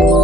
Assalamualaikum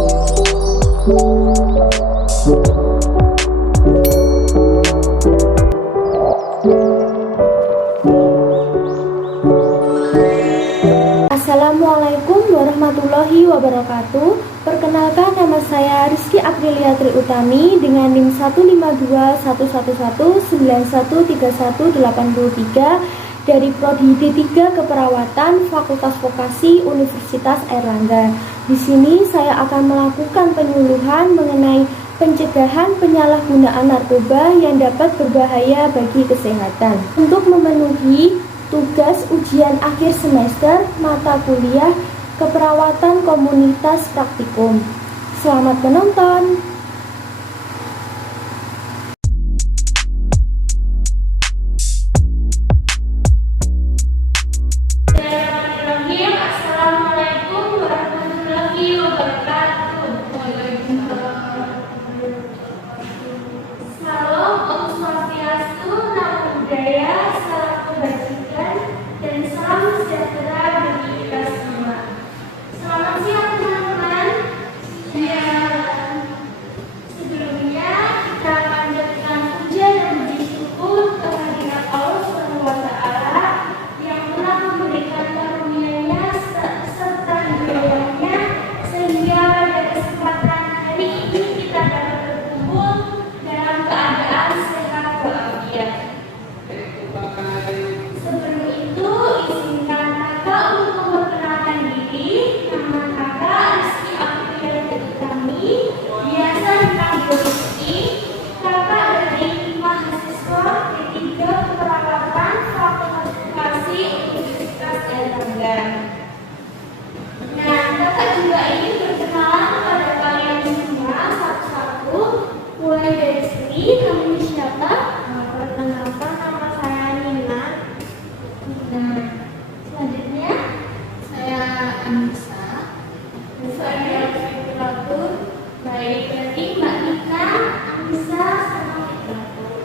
warahmatullahi wabarakatuh. Perkenalkan, nama saya Rizky Aprilia Tri Utami dengan NIM 1521111913183 dari Prodi D3 Keperawatan Fakultas Vokasi Universitas Airlangga. Di sini saya akan melakukan penyuluhan mengenai pencegahan penyalahgunaan narkoba yang dapat berbahaya bagi kesehatan. Untuk memenuhi tugas ujian akhir semester mata kuliah Keperawatan Komunitas Praktikum. Selamat menonton. Assalamualaikum warahmatullahi wabarakatuh. Salam Om Swastiastu, Namo Buddhaya, salam kebajikan, dan salam sejahtera bagi kita semua. Selamat siang teman-teman. Sebelumnya kita panjatkan puja dan puji syukur kehadirat Allah SWT yang telah memberikan karunia-Nya serta hidayah-Nya sehingga pada kesempatan hari ini kita dapat berkumpul dalam keadaan sehat walafiat. Sebelum itu, izinkan kakak untuk memperkenalkan diri. Nama kakak Rizky Aprilia Tri Utami, biasa dipanggil Rizky. Kakak dari mahasiswa D3 Keperawatan Fakultas Vokasi Universitas Airlangga. Nah, kakak juga ingin berkenalan kepada kalian semua satu-satu. Mulai dari sini, kamu siapa? Perkenalkan, nama saya Nina. Nah, selanjutnya saya Anissa. Saya Fitratur. Baik, jadi Mbak Nina, Anissa, sama Fitratur.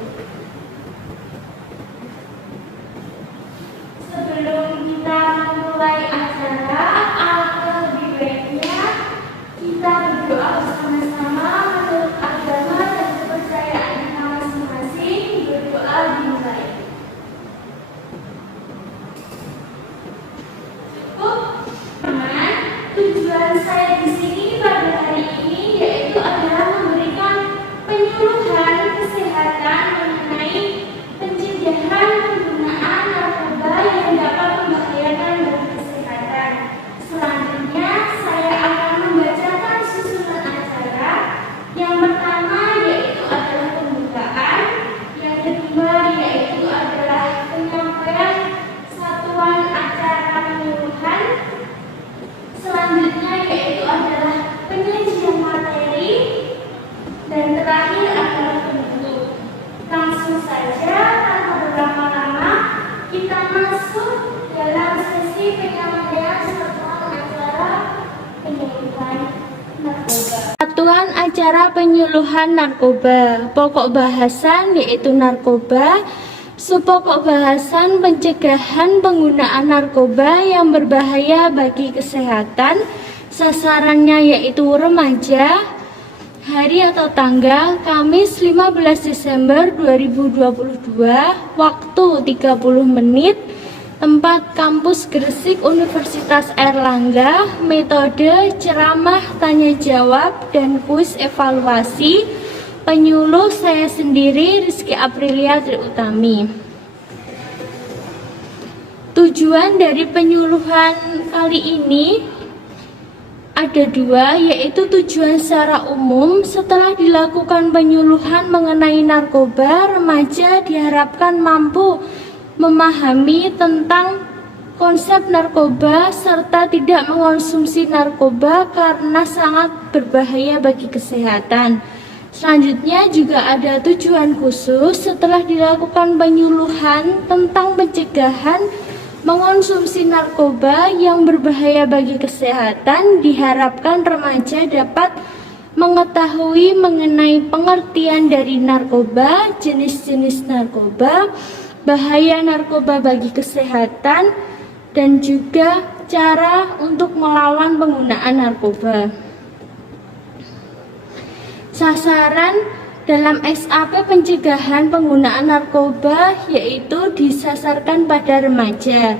Sebelum kita memulai acara, alangkah lebih baiknya kita berdoa bersama-sama menurut agama dan kepercayaan kita masing-masing. Berdoa dimulai. Teman, tujuan saya di sini pada hari ini yaitu adalah memberikan penyuluhan kesehatan mengenai pencegahan penggunaan narkoba yang dapat membahayakan bagi kesehatan. Selanjutnya, saya akan membacakan susunan acara. Yang pertama yaitu adalah pembukaan, yang kedua yaitu adalah penyampaian satuan acara penyuluhan. Selanjutnya yaitu adalah penyajian materi, dan terakhir adalah penutup. Langsung saja tanpa berlama-lama kita masuk dalam sesi penyampaian satuan acara penyuluhan narkoba. Satuan acara penyuluhan narkoba. Pokok bahasan yaitu narkoba. Subpokok bahasan pencegahan penggunaan narkoba yang berbahaya bagi kesehatan. Sasarannya yaitu remaja. Hari atau tanggal Kamis 15 Desember 2022. Waktu 30 menit. Tempat kampus Gresik Universitas Airlangga. Metode ceramah tanya jawab dan kuis evaluasi. Penyuluh saya sendiri, Rizky Aprilia Tri Utami. Tujuan dari penyuluhan kali ini ada dua, yaitu tujuan secara umum. Setelah dilakukan penyuluhan mengenai narkoba, remaja diharapkan mampu memahami tentang konsep narkoba serta tidak mengonsumsi narkoba karena sangat berbahaya bagi kesehatan. Selanjutnya juga ada tujuan khusus setelah dilakukan penyuluhan tentang pencegahan mengonsumsi narkoba yang berbahaya bagi kesehatan. Diharapkan remaja dapat mengetahui mengenai pengertian dari narkoba, jenis-jenis narkoba, bahaya narkoba bagi kesehatan, dan juga cara untuk melawan penggunaan narkoba. Sasaran dalam SAP pencegahan penggunaan narkoba yaitu disasarkan pada remaja.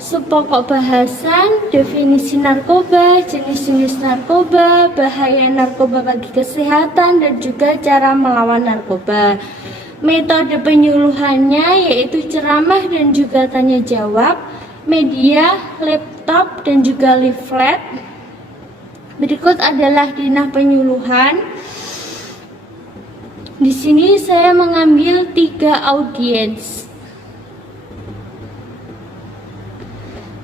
Subpokok bahasan, definisi narkoba, jenis-jenis narkoba, bahaya narkoba bagi kesehatan, dan juga cara melawan narkoba. Metode penyuluhannya yaitu ceramah dan juga tanya jawab, media, laptop, dan juga leaflet. Berikut adalah denah penyuluhan. Di sini saya mengambil 3 audiens.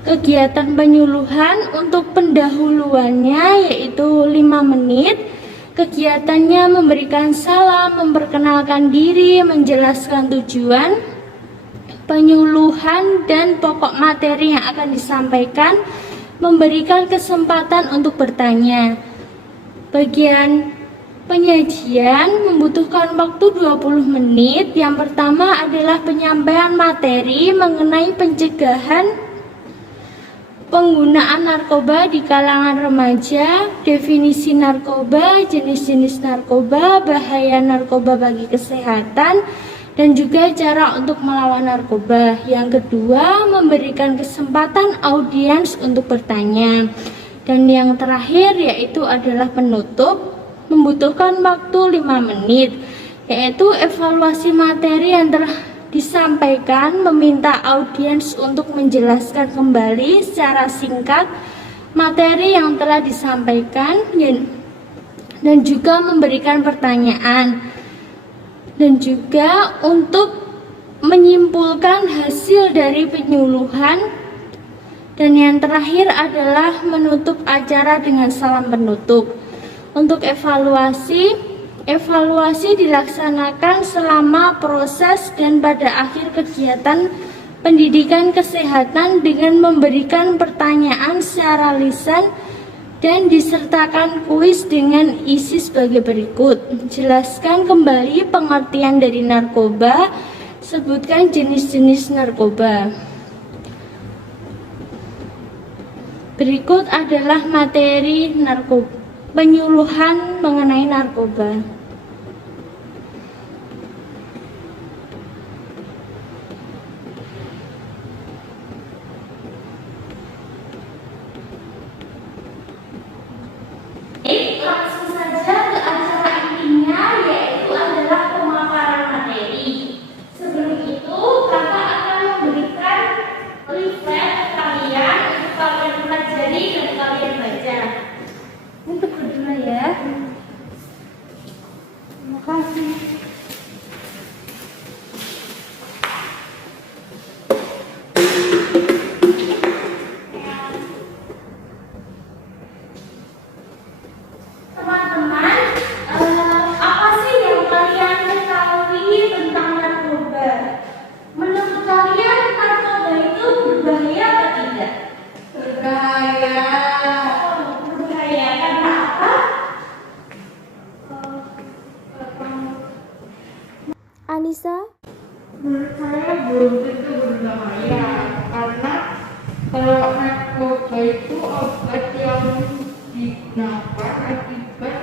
Kegiatan penyuluhan untuk pendahuluannya yaitu 5 menit. Kegiatannya memberikan salam, memperkenalkan diri, menjelaskan tujuan penyuluhan dan pokok materi yang akan disampaikan, memberikan kesempatan untuk bertanya. Bagian penyajian membutuhkan waktu 20 menit. Yang pertama adalah penyampaian materi mengenai pencegahan penggunaan narkoba di kalangan remaja, definisi narkoba, jenis-jenis narkoba, bahaya narkoba bagi kesehatan, dan juga cara untuk melawan narkoba. Yang kedua, memberikan kesempatan audiens untuk bertanya. Dan yang terakhir yaitu adalah penutup, membutuhkan waktu 5 menit, yaitu evaluasi materi yang telah disampaikan, meminta audiens untuk menjelaskan kembali secara singkat materi yang telah disampaikan dan juga memberikan pertanyaan, dan juga untuk menyimpulkan hasil dari penyuluhan. Dan yang terakhir adalah menutup acara dengan salam penutup. Untuk evaluasi dilaksanakan selama proses dan pada akhir kegiatan pendidikan kesehatan dengan memberikan pertanyaan secara lisan dan disertakan kuis dengan isi sebagai berikut. Jelaskan kembali pengertian dari narkoba, sebutkan jenis-jenis narkoba. Berikut adalah materi penyuluhan mengenai narkoba. Langsung saja ke acara intinya, yaitu adalah pemaparan materi. Sebelum itu, kakak akan memberikan leaflet kalian untuk kalian pelajari dan kalian baca. Untuk kedua ya. Terima kasih. Teman-teman, apa sih yang kalian ketahui tentang narkoba? Menurut kalian narkoba itu berbahaya atau tidak? Berbahaya. Berbahaya karena apa? Anissa? Menurut saya belum tentu berbahaya, karena kalau narkoba itu obat yang digunakan akibat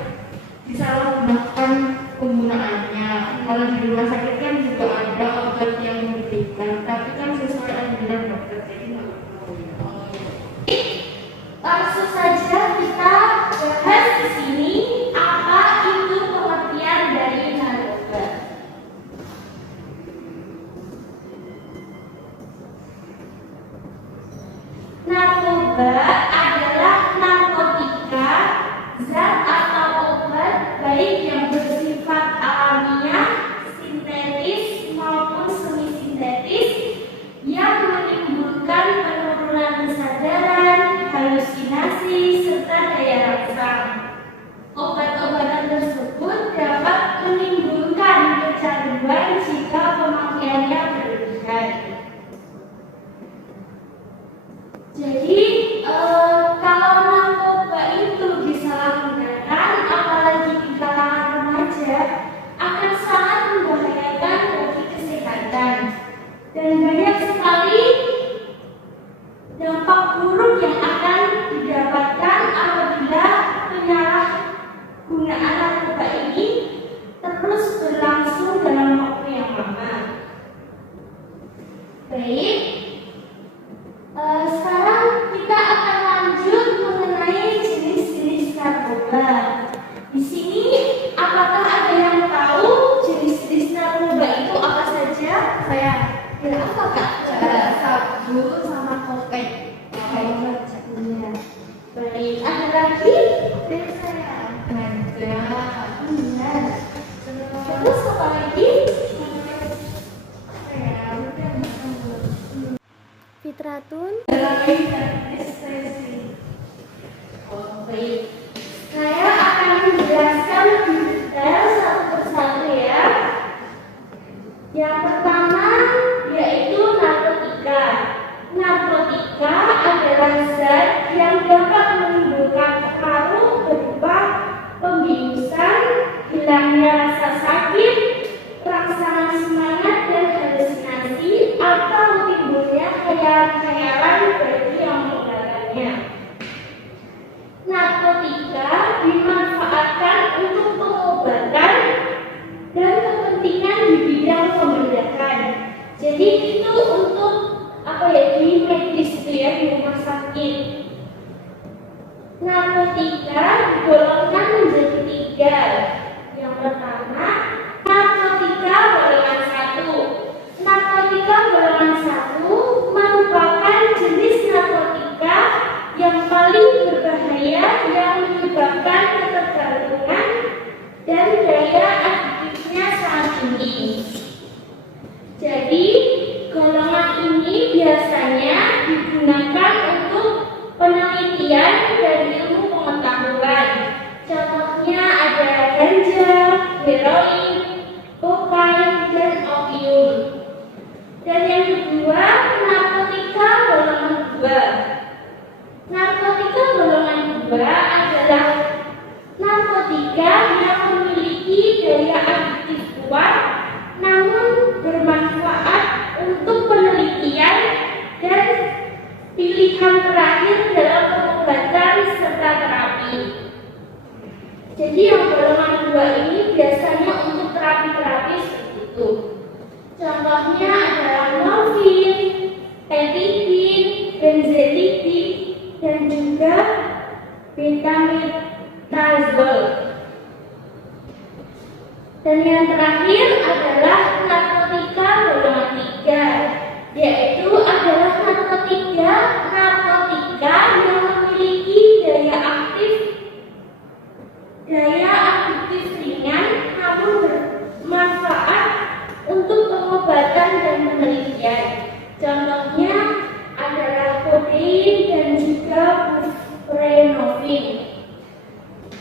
disalahgunakan penggunaannya. Kalau di rumah sakit kan juga ada obat yang diberikan, tapi kan sesuai anjuran dokter. Jadi nggak berbahaya. Langsung saja kita bahas di sini apa itu pengertian dari narkoba. Narkoba adalah narkotika, zat atau obat baik yang bersifat alamiah, sintetis maupun semi sintetis yang menimbulkan penurunan kesadaran, halusinasi, serta daya rangsang. Obat-obatan tersebut dapat menimbulkan kecanduan jika pemakaiannya berlebihan. Jadi kalau narkoba itu disalahgunakan, apalagi di kalangan remaja, akan sangat membahayakan bagi kesehatan. Dan banyak sekali dampak buruk yang akan didapatkan apabila penyalahgunaan narkoba ini narkoba. Di sini, apakah ada yang tahu jenis-jenis narkoba itu apa saja? Saya Kira apa Kak? sabu sama kokain. Iya. Baik, ada lagi? Dari saya. Ganja. Iya. Terus apa lagi? Fitratun. Baik. Saya akan menjelaskan lebih detail satu persatu ya. Yang pertama yaitu narkotika. Narkotika adalah zat yang dapat menimbulkan pengaruh berupa pembiusan, hilangnya rasa sakit, rangsangan semangat dan halusinasi, atau timbulnya khayalan-khayalan bagi yang menggunakannya. Narkotika dimanfaatkan untuk pengobatan dan kepentingan di bidang pembedahan. Jadi itu untuk di medis itu ya, di rumah sakit. Narkotika digolongkan menjadi 3. Yang pertama, narkotika golongan 1. Narkotika golongan 1 merupakan jenis narkotika yang paling berbahaya yang menyebabkan ketergantungan dan daya adiktifnya sangat tinggi. Jadi, golongan ini biasanya digunakan untuk penelitian dan ilmu pengetahuan. Contohnya ada ganja, heroin, kokain, dan opium. Dan yang kedua, narkotika golongan 2. Narkotika golongan 2 adalah narkotika yang memiliki daya adiktif kuat namun bermanfaat untuk penelitian dan pilihan terakhir dalam pengobatan serta terapi. Jadi yang golongan 2 ini biasanya untuk terapi-terapi seperti itu. Contohnya adalah morfin, etikin, benzodiazepin, dan juga betamethasol. Dan yang terakhir adalah narkotika golongan 3, yaitu adalah narkotika yang memiliki daya aktif ringan namun bermanfaat untuk pengobatan dan penelitian. Contohnya adalah kodein dan juga buprenorfin.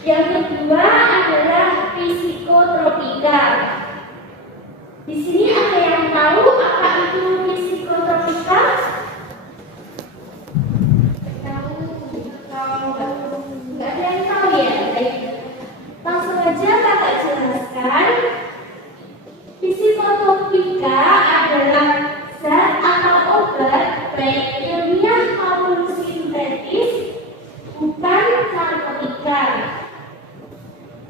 Yang kedua adalah psikotropika. Di sini ada yang tahu apa itu psikotropika? Nggak ada yang tahu ya? Langsung aja kakak jelaskan. Psikotropika adalah zat atau obat baik ilmiah maupun sintetis, bukan narkotika,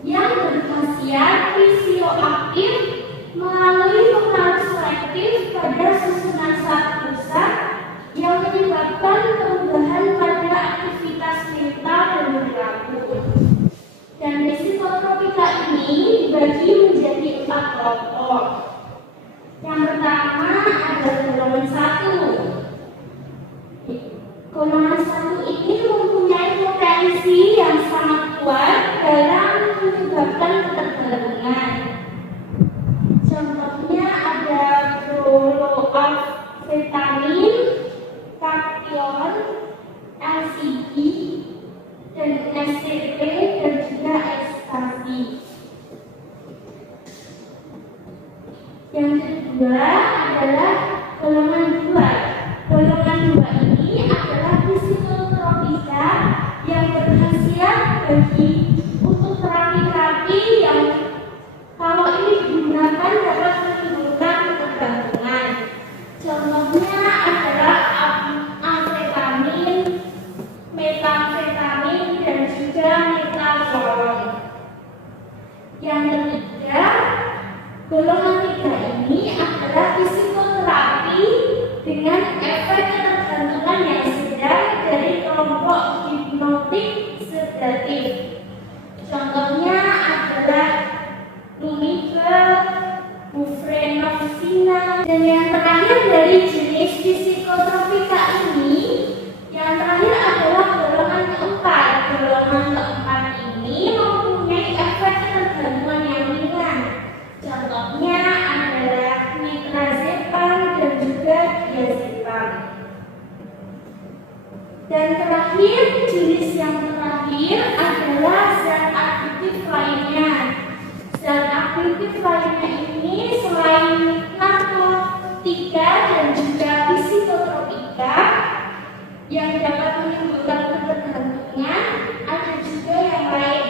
yang berkhasiat fisioaktif melalui pengaruh selektif pada susunan saraf pusat yang menyebabkan perubahan pada aktivitas mental dan perilaku. Dan psikotropika ini dibagi menjadi 4 kelompok. Yang pertama adalah golongan 1. Golongan 1 ini mempunyai potensi yang sangat kuat dalam menyebabkan ketergantungan. Contohnya ada bromamfetamin, kation, LSD, dan SCP, dan juga ekstasi. Yang kedua adalah golongan 2. Golongan 2 ini adalah psikotropika yang berkhasiat untuk terapi-terapi yang kalau ini digunakan dapat menimbulkan ketergantungan. Contohnya adalah amfetamin, metamfetamin, dan juga metadon. Yang ketiga, golongan 3 ini adalah psikoterapi dengan efek ketergantungan yang sedang dari kelompok hipnotik sedatif. Kemudian jenis yang terakhir adalah zat aktif lainnya. Zat aktif lainnya ini selain narkotika dan juga psikotropika yang dapat menimbulkan ketergantungan, ada juga yang lain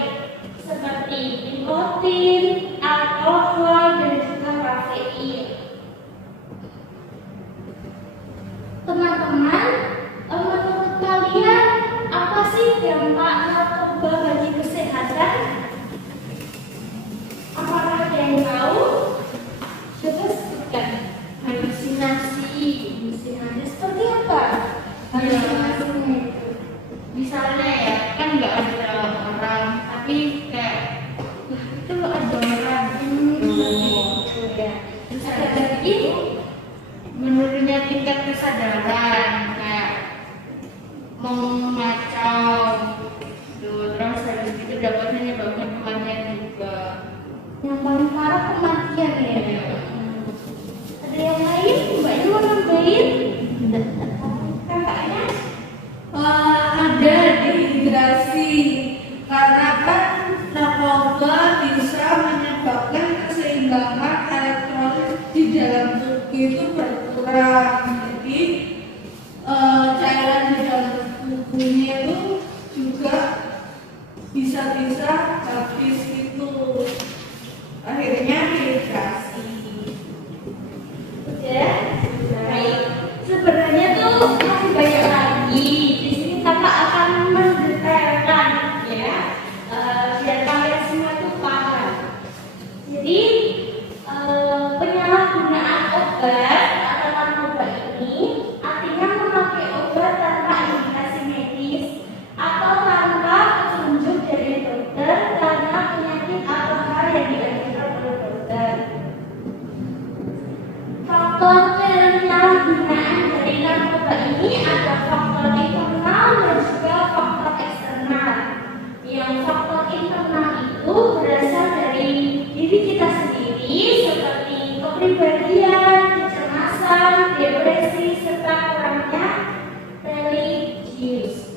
seperti nikotin, alkohol, dan juga kafein. Teman-teman, menurut kalian apa sih dampak narkoba bagi kesehatan? Apakah ada yang tahu? Coba sebutkan. Halusinasi Seperti apa? halusinasinya itu misalnya ya kan nggak ada orang tapi kayak "Wah, itu ada orang Gitu ya. terus ada lagi menurunnya tingkat kesadaran kayak memacau tuh, terus habis itu dapat menyebabkan kematian juga. Yang paling parah kematian ya. Ada yang lain? Mbaknya mau nambahin? Kakaknya? Ada dehidrasi karena kan narkoba bisa menyebabkan keseimbangan elektrolit di dalam tubuh itu berkurang, jadi cairan di dalam tubuhnya itu juga bisa-bisa habis itu, akhirnya dehidrasi. Udah? Baik. Sebenarnya tuh masih banyak lagi. Di sini kakak akan mendetailkan ya, biar kalian semua tuh paham. Jadi penyalahgunaan obat atau narkoba ini artinya memakai obat tanpa indikasi medis atau tanpa petunjuk dari dokter karena penyakit atau hal yang diajukan oleh dokter. Faktor penyalahgunaan dari narkoba ini ada faktor internal dan juga faktor eksternal. Yang faktor internal itu berasal dari diri kita sendiri seperti kepribadian, kecemasan, depresi, serta kurangnya religius.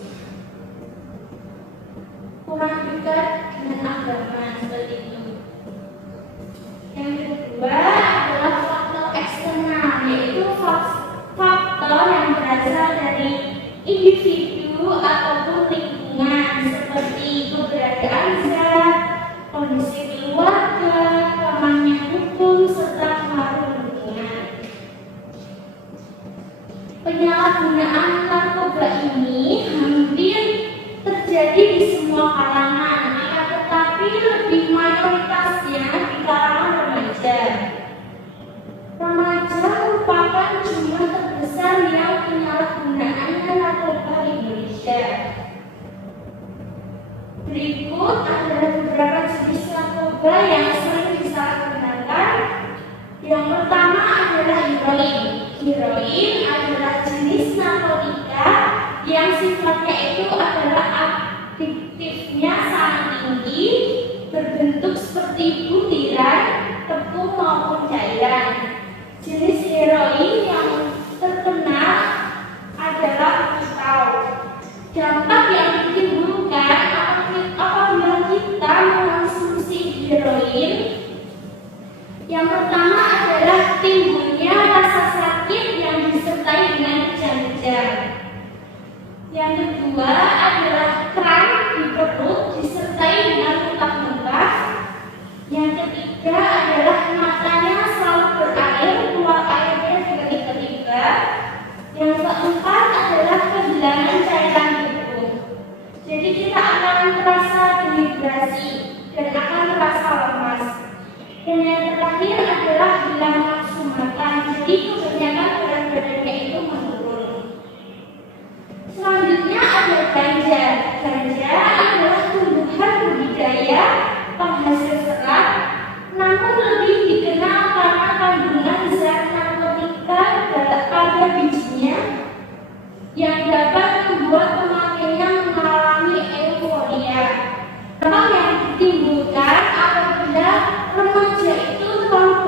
Kurang dekat dengan agama seperti itu. Yang kedua adalah faktor eksternal, yaitu faktor yang berasal dari individu ataupun lingkungan seperti keberadaan zat, kondisi keluarga, lemahnya hukum, serta pengaruh lingkungan. Penyalahgunaan narkoba ini hampir terjadi di semua kalangan, akan tetapi lebih mayoritasnya di kalangan remaja. Remaja merupakan jumlah terbesar yang penyalahgunaannya narkoba di Indonesia. Berikut adalah beberapa jenis narkoba yang sering disalahgunakan. Yang pertama adalah heroin. Heroin adalah jenis narkotika yang sifatnya itu adalah adiktifnya sangat tinggi, berbentuk seperti butiran, tepung maupun cairan. Jenis heroin yang terkenal adalah kristau. Dampak yang ditimbulkan apabila kita mengonsumsi heroin, yang pertama adalah timbulnya rasa sakit yang disertai dengan kejang-kejang. Yang kedua adalah kram di perut disertai dengan muntah-muntah. Yang ketiga adalah matanya selalu berair, keluar airnya tiba-tiba. Yang keempat adalah kehilangan cairan tubuh. Jadi kita akan merasa dehidrasi dan akan merasa lemas. Dan yang terakhir adalah hilang nafsu makan. Jadi kebanyakan berat badannya itu menurun. Selanjutnya ada ganja. Ganja adalah tumbuhan budidaya penghasil serat, namun lebih dikenal karena kandungan zat narkotika pada bijinya yang dapat membuat pemakainya mengalami euforia. Dampak yang ditimbulkan apabila remaja itu terlalu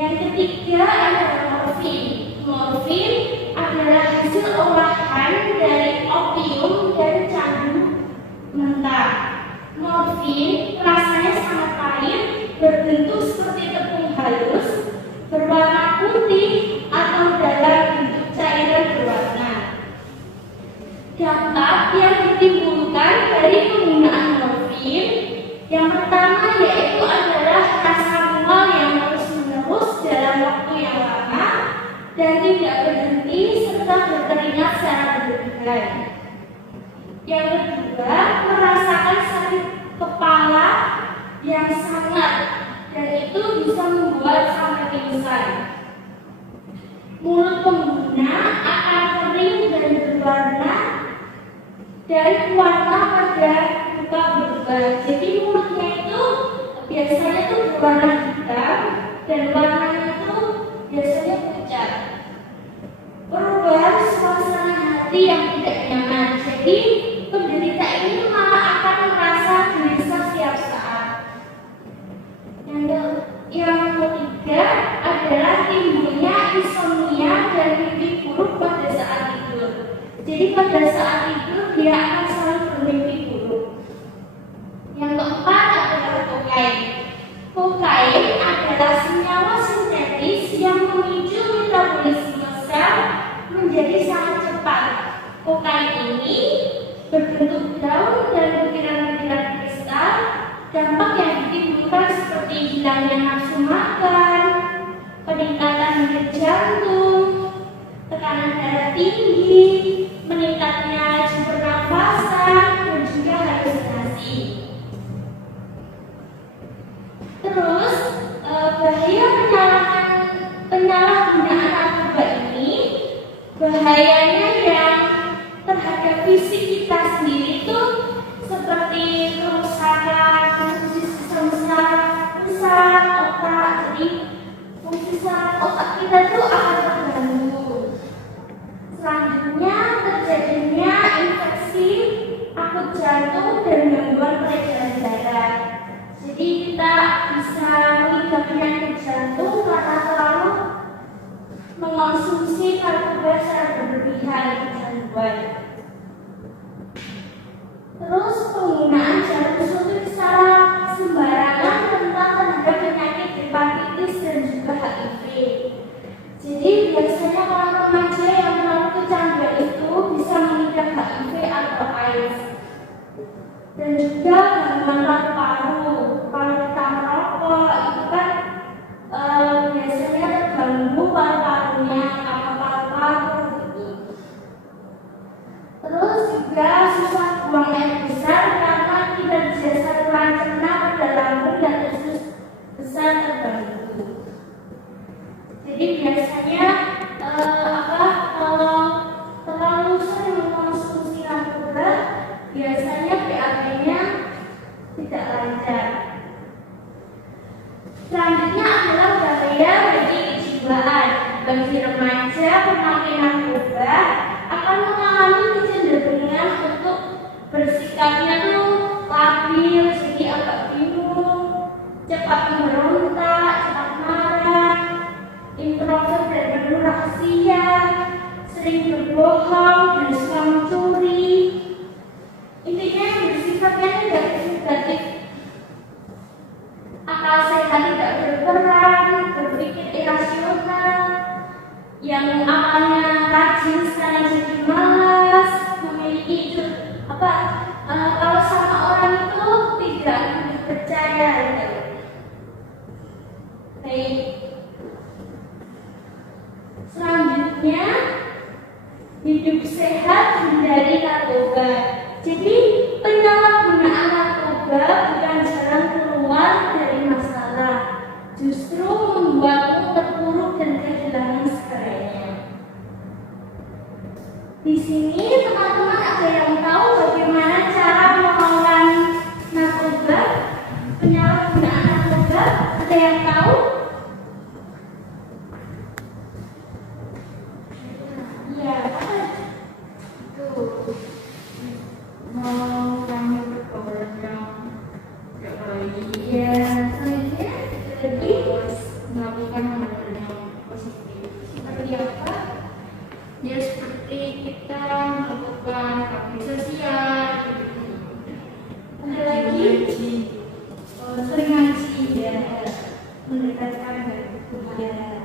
Yang ketiga adalah morfin. Morfin adalah hasil olahan dari opium dan candu mentah. Morfin rasanya sangat pahit, berbentuk seperti tepung halus, berwarna putih atau dalam bentuk cairan berwarna. Dampak yang ditimbulkan dari penggunaan morfin yang pertama yaitu adalah rasa mual yang terus-menerus dalam waktu yang lama dan tidak berhenti serta berkeringat secara berlebihan. Yang kedua, merasakan sakit kepala yang sangat dan itu bisa membuat sampai pingsan. Mulut pengguna akan kering dan berwarna dari warna pada buka berubah. Jadi mulutnya itu biasanya itu berwarna hitam dan warnanya itu biasanya pucat. Perubahan suasana hati yang tidak nyaman. Jadi penderita ini malah akan merasa gelisah setiap saat. Yang ketiga adalah timbulnya insomnia dan mimpi buruk pada saat tidur. Jadi pada saat tidur dia akan selalu bermimpi buruk. Yang keempat adalah kokain. Kokain adalah senyawa sintetis yang memicu metabolisme sel menjadi sangat cepat. Kokain ini berbentuk daun dan butiran-butiran kristal. Dampak yang ditimbulkan seperti hilangnya nafsu makan, peningkatan denyut jantung, tekanan darah tinggi, meningkatnya laju pernafasan, dan juga halusinasi. Terus bahaya penyalahgunaan narkoba ini, bahayanya yang terhadap fisik kita sendiri itu seperti kerusakan fungsi sistem saraf otak. Jadi fungsi saraf otak kita itu akan terganggu. Selanjutnya terjadinya infeksi akut jantung dan gangguan peredaran darah. Jadi kita bisa mengidap penyakit jantung karena terlalu mengonsumsi narkoba secara berlebihan kecanduan. Terus penggunaan jarum suntik secara sembarangan rentan terhadap penyakit hepatitis dan juga HIV. Jadi biasanya orang remaja yang terlalu kecanduan itu bisa mengidap HIV atau AIDS. Dan juga gangguan paru-paru. Kalau kita merokok itu kan biasanya terganggu paru-parunya atau paru-paru gitu. Terus juga susah buang air besar karena tidak bisa saluran cerna pada lambung dan usus besar terganggu. Jadi biasanya kalau terlalu sering mengonsumsi narkoba, biasanya BAB-nya tidak lancar. Selanjutnya adalah bahaya bagi kejiwaan. Bagi remaja pemakai narkoba akan mengalami kecenderungan untuk bersikapnya tuh labil, jadi agak bingung, cepat memberontak, cepat marah, introvert dan penuh rahasia, sering berbohong dan suka mencuri. Intinya bersifatnya negatif. Akal sehat tidak berperan, berpikir irasional, yang awalnya rajin sekarang jadi malas, memiliki itu kalau sama orang itu tidak percaya gitu. Baik. Selanjutnya hidup sehat hindari narkoba. Jadi penyalahgunaan narkoba bukan jalan keluar dari masalah, justru membuatmu terpuruk dan kehilangan segalanya. Di sini teman-teman ada yang tahu bagaimana cara melawan narkoba, penyalahgunaan narkoba? Ada yang tahu? Ya, apa? Tuh. Mau kami berkobar yang tidak baik. Ya, selanjutnya lagi melakukan hal yang positif. Seperti apa? Ya seperti kita melakukan bakti sosial, Ada lagi? sering ngaji ya, mendekatkan dari Tuhan.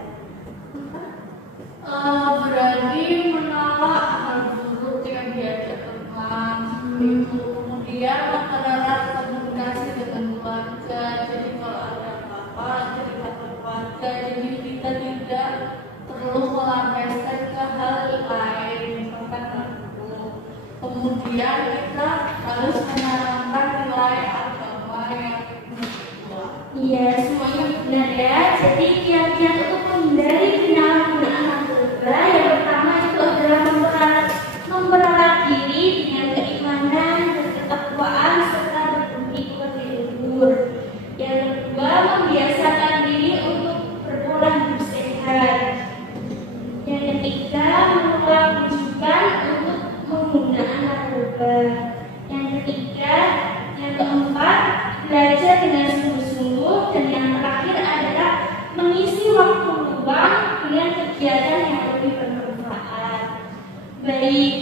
Berani menolak hal buruk yang diajak teman, itu kemudian mempererat komunikasi dengan keluarga. Jadi kalau ada apa-apa cerita ke keluarga, jadi kita tidak perlu melampiaskan ke hal lain, misalkan hal buruk. Kemudian kita harus menanamkan nilai agama yang kuat. Iya, semuanya benar ya. Jadi kiat-kiat untuk menghindari penyalahgunaan narkoba yang pertama itu adalah mempererat diri dengan keimanan dan ketakwaan serta berbudi pekerti luhur. Yang kedua, membiasakan diri untuk berpola hidup sehat. Yang ketiga, menolak rujukan untuk penggunaan narkoba. Yang ketiga, yang keempat, belajar dengan sungguh-sungguh, dan yang terakhir adalah mengisi waktu luang dengan kegiatan yang lebih bermanfaat. Baik,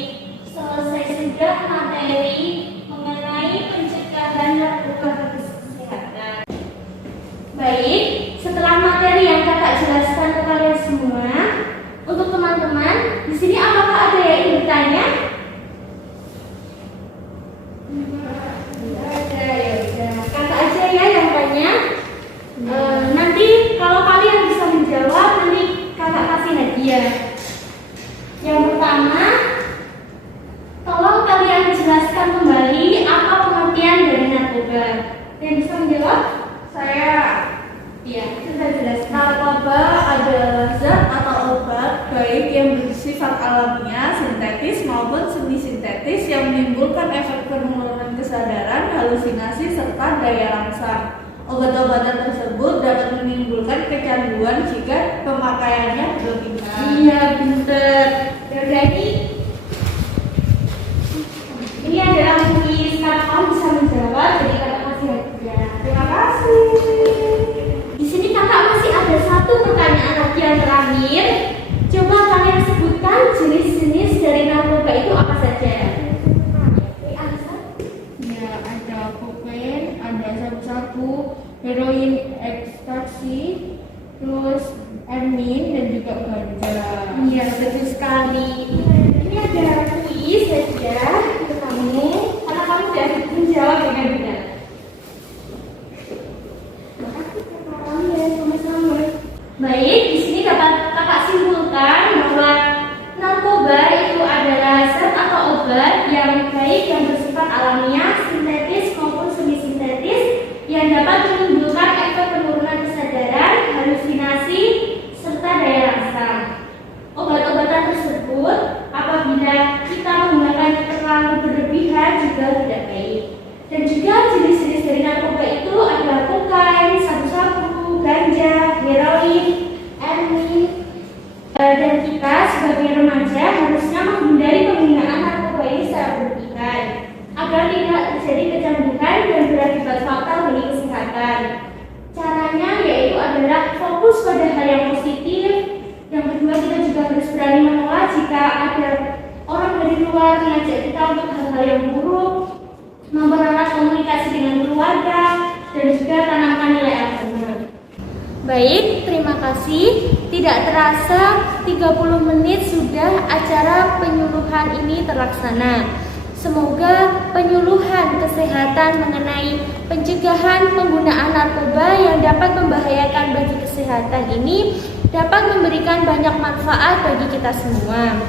selesai sudah materi mengenai pencegahan narkoba kesehatan. Baik, setelah materi yang kakak jelaskan ke kalian semua, untuk teman-teman di sini apakah ada yang ingin bertanya? Ada, ya udah. Kakak aja ya yang tanya. Nanti kalau kalian bisa menjawab, nanti kakak kasih hadiah. Yang pertama, tolong kalian jelaskan kembali apa pengertian dari narkoba. Yang bisa menjawab? Saya Iya, sudah jelaskan. narkoba adalah zat atau obat baik yang bersifat alamiah, sintetis maupun semi sintetis yang menimbulkan efek penurunan kesadaran, halusinasi serta daya rangsang. Obat-obatan tersebut dapat menimbulkan kecanduan jika pemakaiannya berlebihan. Iya, pinter. Jadi ini adalah kuis. Kalau kamu bisa menjawab, jadi kakak kasih hadiah. Terima kasih. Di sini kakak masih ada satu pertanyaan lagi yang terakhir. Coba kalian sebutkan jenis-jenis dari narkoba itu apa saja? Ya, ada kokain, ada sabu-sabu, heroin, ekstasi, terus amin dan juga ganja. Iya, betul sekali. Ini ada kuis saja untuk kamu, karena kamu sudah menjawab dengan benar. Baik, di sini dapat kakak simpulkan bahwa narkoba itu adalah zat atau obat yang baik yang bersifat alamiah, sintetis maupun semi sintetis yang dapat menimbulkan efek penurunan kesadaran, halusinasi, serta daya rangsang. Obat-obatan tersebut apabila kita menggunakannya terlalu berlebihan juga tidak baik. Dan juga jenis-jenis dari narkoba itu adalah kokain, sabu-sabu, ganja, heroin, amin. Dan kita sebagai remaja harusnya menghindari penggunaan narkoba ini secara berlebihan agar tidak terjadi kecanduan dan berakibat fatal bagi kesehatan. Caranya yaitu adalah fokus pada hal yang positif. Yang kedua, kita juga harus berani menolak jika ada orang dari luar mengajak kita untuk hal-hal yang buruk, mempererat komunikasi dengan keluarga, dan juga tanamkan nilai agama. Baik, terima kasih. Tidak terasa 30 menit sudah acara penyuluhan ini terlaksana. Semoga penyuluhan kesehatan mengenai pencegahan penggunaan narkoba yang dapat membahayakan bagi kesehatan ini dapat memberikan banyak manfaat bagi kita semua.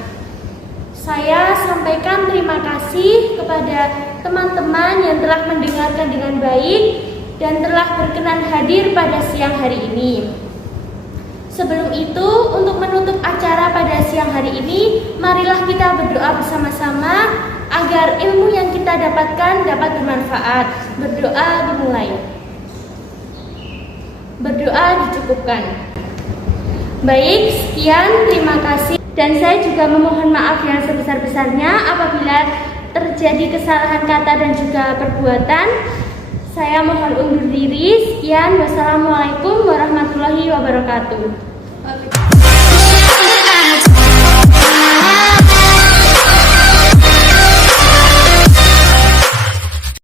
Saya sampaikan terima kasih kepada teman-teman yang telah mendengarkan dengan baik dan telah berkenan hadir pada siang hari ini. Sebelum itu, untuk menutup acara pada siang hari ini, marilah kita berdoa bersama-sama agar ilmu yang kita dapatkan dapat bermanfaat. Berdoa dimulai. Berdoa dicukupkan. Baik, sekian, terima kasih. Dan saya juga memohon maaf yang sebesar-besarnya apabila terjadi kesalahan kata dan juga perbuatan. Saya mohon undur diri. Sekian, wassalamualaikum warahmatullahi wabarakatuh.